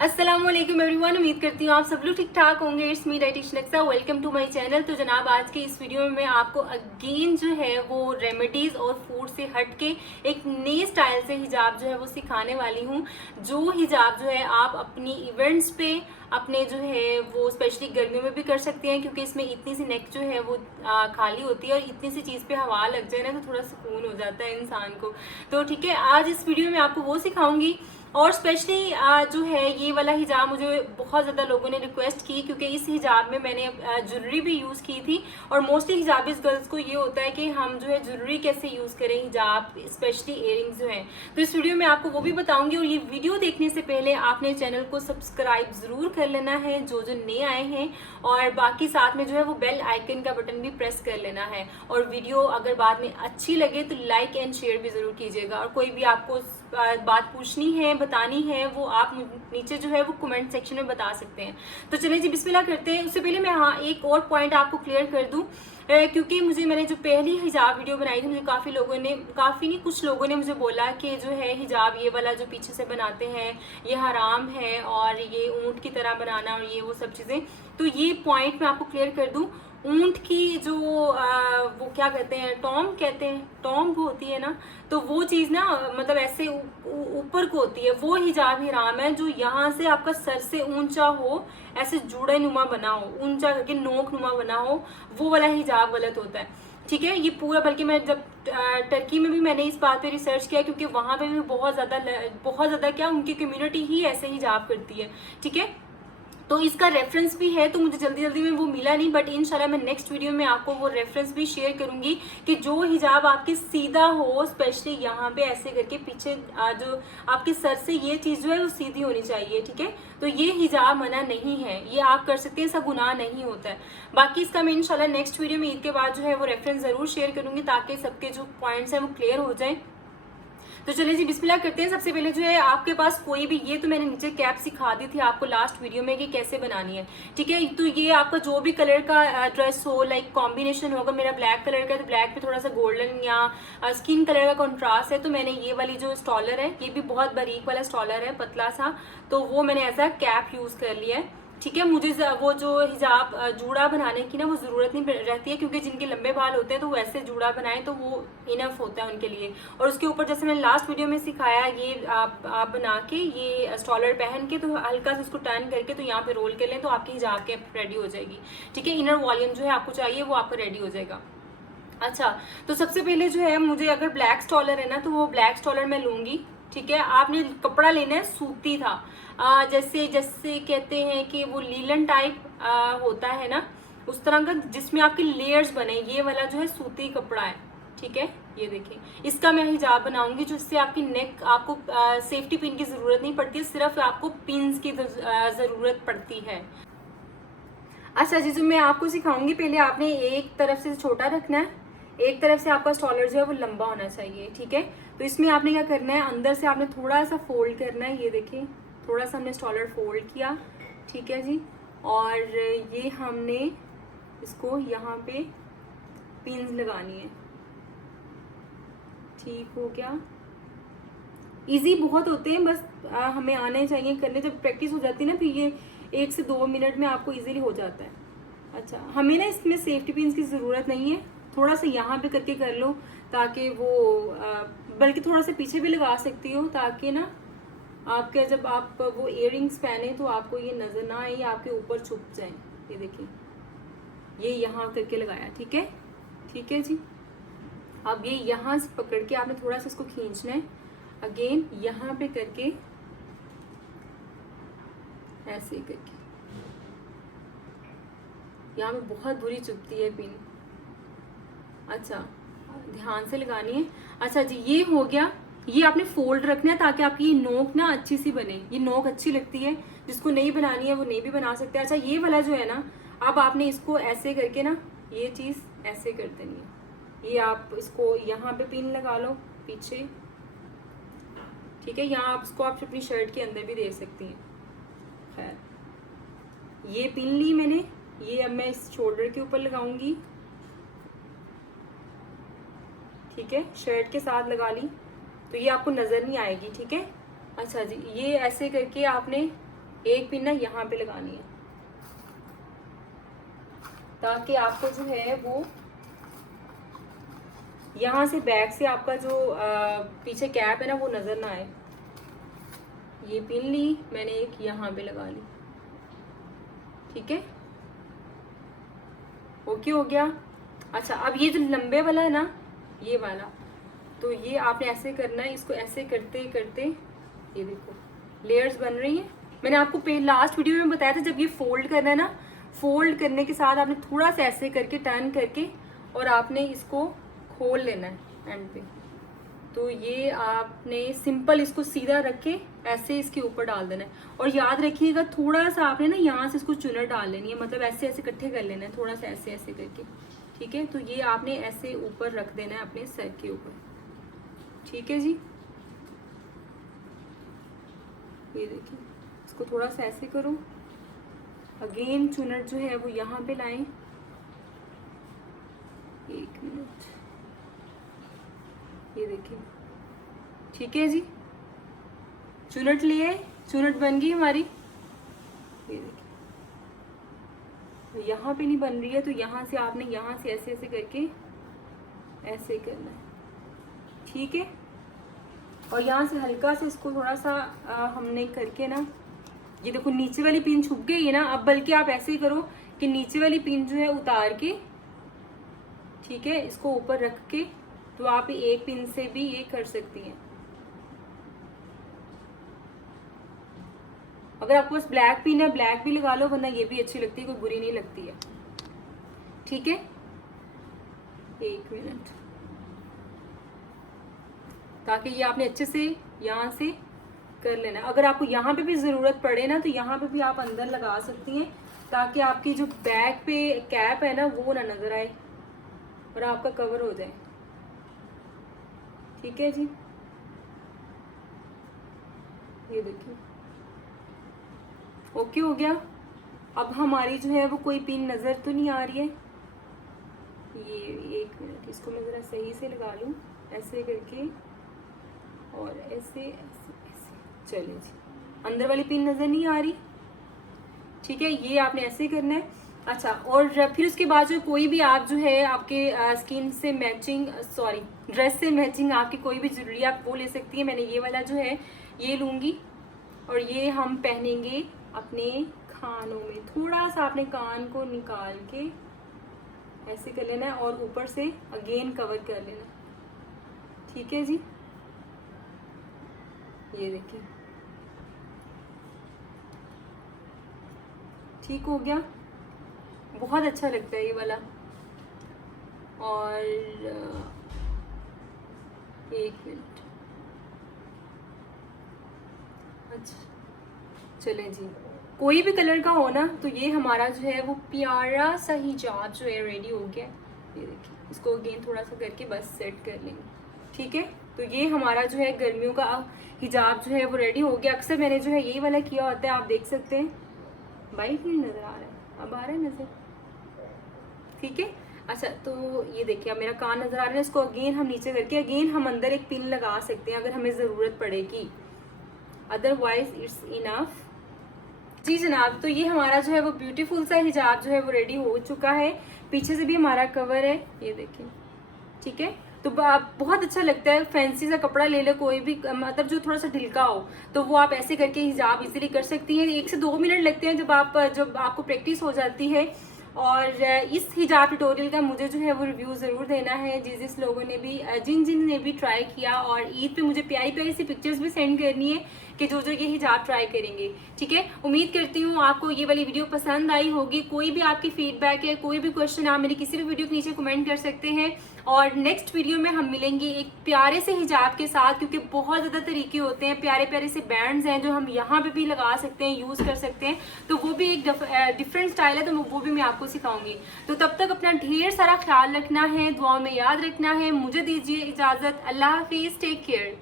अस्सलाम वालेकुम एवरीवन, उम्मीद करती हूँ आप सब लोग ठीक ठाक होंगे। It's me dietitian Aqsa, welcome to my channel. तो जनाब, आज के इस वीडियो में मैं आपको अगेन जो है वो रेमेडीज और फूड से हट के एक नए स्टाइल से हिजाब जो है वो सिखाने वाली हूँ। जो हिजाब जो है आप अपनी इवेंट्स पे, अपने जो है वो स्पेशली गर्मियों में भी कर सकते हैं, क्योंकि इसमें इतनी सी नेक जो है वो खाली होती है और इतनी सी चीज़ पे हवा लग जाए ना तो थोड़ा सुकून हो जाता है इंसान को। तो ठीक है, आज इस वीडियो में आपको वो सिखाऊंगी। और स्पेशली जो है ये वाला हिजाब मुझे बहुत ज़्यादा लोगों ने रिक्वेस्ट की, क्योंकि इस हिजाब में मैंने ज्वेलरी भी यूज़ की थी। और मोस्टली हिजाबिस गर्ल्स को ये होता है कि हम जो है ज्वेलरी कैसे यूज़ करें, हिजाब स्पेशली इयरिंग्स जो हैं। तो इस वीडियो में आपको वो भी बताऊंगी। और ये वीडियो देखने से पहले आपने चैनल को सब्सक्राइब ज़रूर कर लेना है जो जो नए आए हैं, और बाकी साथ में जो है वो बेल आइकन का बटन भी प्रेस कर लेना है। और वीडियो अगर बाद में अच्छी लगे तो लाइक एंड शेयर भी ज़रूर कीजिएगा। और कोई भी आपको बात पूछनी है, बतानी है, वो आप नीचे जो है वो कमेंट सेक्शन में बता सकते हैं। तो चलिए जी, बिस्मिल्लाह करते हैं। उससे पहले मैं एक और पॉइंट आपको क्लियर कर दूं, क्योंकि मैंने जो पहली हिजाब वीडियो बनाई थी, मुझे कुछ लोगों ने मुझे बोला कि जो है हिजाब ये वाला जो पीछे से बनाते हैं ये हराम है, और ये ऊंट की तरह बनाना और ये वो सब चीज़ें। तो ये पॉइंट मैं आपको क्लियर कर दूं। ऊंट की जो वो क्या कहते हैं, टॉम वो होती है ना, तो वो चीज़ ना मतलब ऐसे ऊपर को होती है, वो हिजाब हराम है। जो यहाँ से आपका सर से ऊंचा हो, ऐसे जुड़े नुमा बना हो, ऊंचा करके नोक नुमा बना हो, वो वाला हिजाब गलत होता है। ठीक है, ये पूरा, बल्कि मैं जब टर्की में भी मैंने इस बात पे रिसर्च किया, क्योंकि वहाँ पे भी बहुत ज़्यादा क्या उनकी कम्युनिटी ही ऐसे हिजाब करती है। ठीक है, तो इसका रेफरेंस भी है, तो मुझे जल्दी में वो मिला नहीं, बट इंशाल्लाह मैं नेक्स्ट वीडियो में आपको वो रेफरेंस भी शेयर करूंगी कि जो हिजाब आपके सीधा हो, स्पेशली यहाँ पे ऐसे करके पीछे जो आपके सर से ये चीज़ जो है वो सीधी होनी चाहिए। ठीक है, तो ये हिजाब मना नहीं है, ये आप कर सकते हैं, ऐसा गुनाह नहीं होता है। बाकी इसका मैं इंशाल्लाह नेक्स्ट वीडियो में ईद के बाद जो है वो रेफरेंस ज़रूर शेयर करूंगी, ताकि सबके जो पॉइंट्स हैं वो क्लियर हो जाए। तो चलिए जी, बिस्मिल्लाह करते हैं। सबसे पहले जो है आपके पास कोई भी, ये तो मैंने नीचे कैप सिखा दी थी आपको लास्ट वीडियो में कि कैसे बनानी है। ठीक है, तो ये आपका जो भी कलर का ड्रेस हो, लाइक कॉम्बिनेशन होगा, मेरा ब्लैक कलर का है तो ब्लैक पे थोड़ा सा गोल्डन या स्किन कलर का कॉन्ट्रास्ट है, तो मैंने ये वाली जो स्टॉलर है, ये भी बहुत बारीक वाला स्टॉलर है, पतला सा, तो वो मैंने ऐसा कैप यूज कर लिया है। ठीक है, मुझे वो जो हिजाब जूड़ा बनाने की ना वो ज़रूरत नहीं रहती है, क्योंकि जिनके लंबे बाल होते हैं तो वो ऐसे जूड़ा बनाएं तो वो इनफ होता है उनके लिए। और उसके ऊपर जैसे मैंने लास्ट वीडियो में सिखाया, ये आप बना के ये स्टॉलर पहन के तो हल्का से इसको टर्न करके तो यहाँ पे रोल कर लें तो आपकी हिजाब के रेडी हो जाएगी। ठीक है, इनर वॉल्यूम जो है आपको चाहिए वो आपका रेडी हो जाएगा। अच्छा, तो सबसे पहले जो है मुझे अगर ब्लैक स्टॉलर है ना तो वो ब्लैक स्टॉलर मैं लूंगी। ठीक है, आपने कपड़ा लेना है सूती था, जैसे कहते हैं कि वो लीलन टाइप होता है ना, उस तरह का जिसमें आपके लेयर्स बने, ये वाला जो है सूती कपड़ा है। ठीक है, ये देखिए, इसका मैं हिजाब बनाऊंगी, जिससे आपकी नेक, आपको सेफ्टी पिन की जरूरत नहीं पड़ती है, सिर्फ आपको पिन्स की जरूरत पड़ती है। अच्छा जी, जो मैं आपको सिखाऊंगी, पहले आपने एक तरफ से छोटा रखना है, एक तरफ से आपका स्टॉलर जो है वो लंबा होना चाहिए। ठीक है, तो इसमें आपने क्या करना है, अंदर से आपने थोड़ा सा फोल्ड करना है, ये देखिए थोड़ा सा हमने स्टॉलर फोल्ड किया। ठीक है जी, और ये हमने इसको यहाँ पे पिन्स लगानी है। ठीक हो गया, इजी बहुत होते हैं, बस हमें आने चाहिए करने, जब प्रैक्टिस हो जाती है ना फिर ये 1 से 2 मिनट में आपको इजीली हो जाता है। अच्छा, हमें ना इसमें सेफ्टी पिन्स की ज़रूरत नहीं है, थोड़ा सा यहाँ पे करके कर लो, ताकि वो बल्कि थोड़ा सा पीछे भी लगा सकती हो, ताकि ना आपके जब आप वो इयररिंग्स पहने तो आपको ये नज़र ना आए, आपके ऊपर छुप जाए। ये देखिए, ये यहाँ करके लगाया। ठीक है, ठीक है जी, अब ये यहाँ से पकड़ के आपने थोड़ा सा इसको खींचना है, अगेन यहाँ पे करके ऐसे करके, यहाँ पे बहुत बुरी चुभती है पिन। अच्छा, ध्यान से लगानी है। अच्छा जी, ये हो गया, ये आपने फोल्ड रखना है ताकि आपकी ये नोक ना अच्छी सी बने, ये नोक अच्छी लगती है, जिसको नहीं बनानी है वो नहीं भी बना सकते। अच्छा, ये वाला जो है ना, अब आपने इसको ऐसे करके ना ये चीज़ ऐसे कर देनी है, ये आप इसको यहाँ पे पिन लगा लो पीछे। ठीक है, यहाँ आप इसको आप अपनी शर्ट के अंदर भी दे सकती हैं। खैर, ये पिन ली मैंने, ये अब मैं इस शोल्डर के ऊपर लगाऊंगी। ठीक है, शर्ट के साथ लगा ली तो ये आपको नज़र नहीं आएगी। ठीक है, अच्छा जी, ये ऐसे करके आपने एक पिन ना यहाँ पे लगानी है ताकि आपको जो है वो यहाँ से बैक से आपका जो पीछे कैप है ना वो नज़र ना आए। ये पिन ली मैंने, एक यहाँ पे लगा ली, ठीक है, ओके हो गया। अच्छा अब ये जो लंबे वाला है ना, ये वाला, तो ये आपने ऐसे करना है, इसको ऐसे करते करते ये देखो लेयर्स बन रही हैं। मैंने आपको लास्ट वीडियो में बताया था जब ये फोल्ड करना है ना, फोल्ड करने के साथ आपने थोड़ा सा ऐसे करके टर्न करके और आपने इसको खोल लेना है एंड पे। तो ये आपने सिंपल इसको सीधा रख के ऐसे इसके ऊपर डाल देना है। और याद रखिएगा थोड़ा सा आपने ना यहाँ से इसको चुनर डाल लेनी है, मतलब ऐसे ऐसे इकट्ठे कर लेना है, थोड़ा सा ऐसे ऐसे करके, ठीक है। तो ये आपने ऐसे ऊपर रख देना है अपने सर के ऊपर, ठीक है जी। ये देखिए इसको थोड़ा सा ऐसे करो, अगेन चुनर जो है वो यहाँ पे लाएं, एक मिनट, ये देखिए, ठीक है जी। चुनट लिए, चुनट बन गई हमारी, ये देखिए। यहाँ पे नहीं बन रही है तो यहाँ से आपने यहाँ से ऐसे ऐसे करके ऐसे करना है, ठीक है। और यहाँ से हल्का से इसको थोड़ा सा हमने करके ना, ये देखो नीचे वाली पिन छुप गई है ना। अब बल्कि आप ऐसे ही करो कि नीचे वाली पिन जो है उतार के, ठीक है, इसको ऊपर रख के, तो आप एक पिन से भी ये कर सकती हैं। अगर आपके पास ब्लैक पिन है ब्लैक भी लगा लो, वरना ये भी अच्छी लगती है, कोई बुरी नहीं लगती है, ठीक है। एक मिनट, ताकि ये आपने अच्छे से यहाँ से कर लेना। अगर आपको यहाँ पे भी ज़रूरत पड़े ना तो यहाँ पे भी आप अंदर लगा सकती हैं, ताकि आपकी जो बैक पे कैप है ना वो ना नज़र आए और आपका कवर हो जाए, ठीक है जी। ये देखिए ओके हो गया। अब हमारी जो है वो कोई पिन नज़र तो नहीं आ रही है। ये एक मिनट, इसको मैं ज़रा सही से लगा लूँ, ऐसे करके और ऐसे ऐसे ऐसे, चलिए जी। अंदर वाली पिन नज़र नहीं आ रही, ठीक है, ये आपने ऐसे करना है। अच्छा, और फिर उसके बाद जो कोई भी आप जो है आपके स्किन से मैचिंग, सॉरी ड्रेस से मैचिंग आपकी कोई भी ज्वेलरी आप वो ले सकती है। मैंने ये वाला जो है ये लूँगी और ये हम पहनेंगे अपने कानों में। थोड़ा सा अपने कान को निकाल के ऐसे कर लेना है और ऊपर से अगेन कवर कर लेना, ठीक है जी। ये देखिए ठीक हो गया, बहुत अच्छा लगता है ये वाला। और एक मिनट, अच्छा चले जी, कोई भी कलर का हो ना तो ये हमारा जो है वो प्यारा सा हिजाब जो है रेडी हो गया। ये देखिए, इसको अगेन थोड़ा सा करके बस सेट कर लेंगे, ठीक है। तो ये हमारा जो है गर्मियों का हिजाब जो है वो रेडी हो गया। अक्सर मैंने जो है यही वाला किया होता है, आप देख सकते हैं। वाइट नहीं नज़र आ रहा है, अब आ रहा है नज़र, ठीक है। अच्छा तो ये देखिए अब मेरा कान नज़र आ रहा है। इसको अगेन हम नीचे करके अगेन हम अंदर एक पिन लगा सकते हैं अगर हमें ज़रूरत पड़ेगी, अदरवाइज इट्स इनफ। जी जनाब, तो ये हमारा जो है वो ब्यूटीफुल सा हिजाब जो है वो रेडी हो चुका है। पीछे से भी हमारा कवर है, ये देखिए, ठीक है। तो बहुत अच्छा लगता है। फैंसी सा कपड़ा ले लो कोई भी, मतलब जो थोड़ा सा ढिलका हो, तो वो आप ऐसे करके हिजाब इजीली कर सकती हैं। 1 से 2 मिनट लगते हैं जब आपको प्रैक्टिस हो जाती है। और इस हिजाब ट्यूटोरियल का मुझे जो है वो रिव्यू ज़रूर देना है, जिस लोगों ने भी जिन ने भी ट्राई किया। और ईद पे मुझे प्यारी प्यारी सी पिक्चर्स भी सेंड करनी है कि जो ये हिजाब ट्राई करेंगे, ठीक है। उम्मीद करती हूँ आपको ये वाली वीडियो पसंद आई होगी। कोई भी आपकी फीडबैक है, कोई भी क्वेश्चन, आप मेरी किसी भी वीडियो के नीचे कमेंट कर सकते हैं। और नेक्स्ट वीडियो में हम मिलेंगे एक प्यारे से हिजाब के साथ, क्योंकि बहुत ज़्यादा तरीके होते हैं, प्यारे प्यारे से बैंड्स हैं जो हम यहाँ पे भी लगा सकते हैं, यूज़ कर सकते हैं। तो वो भी एक डिफरेंट स्टाइल है, तो वो भी मैं आपको सिखाऊंगी। तो तब तक अपना ढेर सारा ख्याल रखना है, दुआओं में याद रखना है। मुझे दीजिए इजाज़त, अल्लाह हाफिज़, टेक केयर।